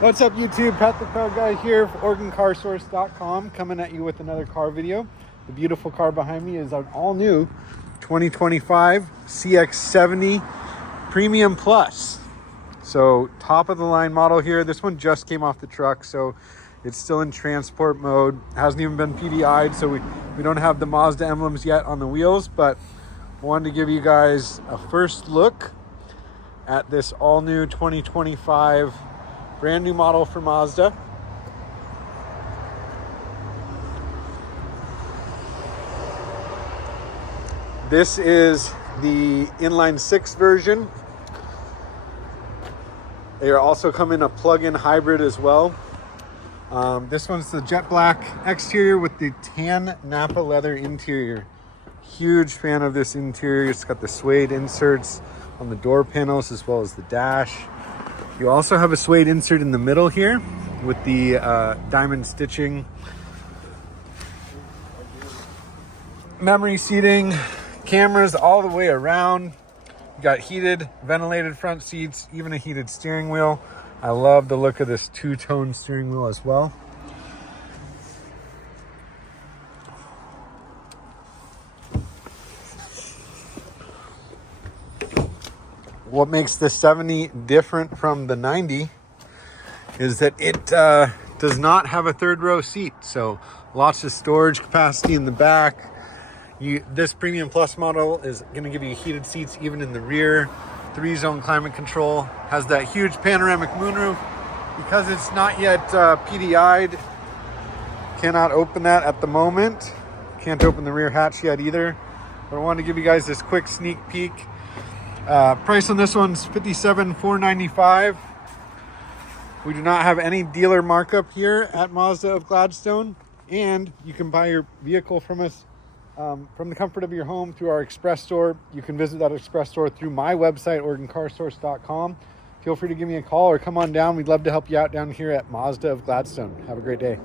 What's up YouTube, Pat the Car Guy here for OregonCarSource.com, coming at you with another car video. The beautiful car behind me is an all new 2025 cx70 Premium Plus. So top of the line model here. This one just came off the truck, so it's still in transport mode. Hasn't even been PDI'd, so we don't have the Mazda emblems yet on the wheels, but I wanted to give you guys a first look at this all new 2025 brand new model for Mazda. This is the inline 6 version. They are also come in a plug-in hybrid as well. This one's the jet black exterior with the tan Napa leather interior. Huge fan of this interior. It's got the suede inserts on the door panels as well as the dash. You also have a suede insert in the middle here with the diamond stitching. Memory seating, cameras all the way around. You got heated, ventilated front seats, even a heated steering wheel. I love the look of this two-tone steering wheel as well. What makes the 70 different from the 90 is that it does not have a third row seat. So lots of storage capacity in the back. This Premium Plus model is going to give you heated seats even in the rear. 3-zone climate control. Has that huge panoramic moonroof. Because it's not yet PDI'd, cannot open that at the moment. Can't open the rear hatch yet either. But I wanted to give you guys this quick sneak peek. Price on this one's $57,495. We do not have any dealer markup here at Mazda of Gladstone, and you can buy your vehicle from us from the comfort of your home through our express store. You can visit that express store through my website, OregonCarSource.com. Feel free to give me a call or come on down. We'd love to help you out down here at Mazda of Gladstone. Have a great day.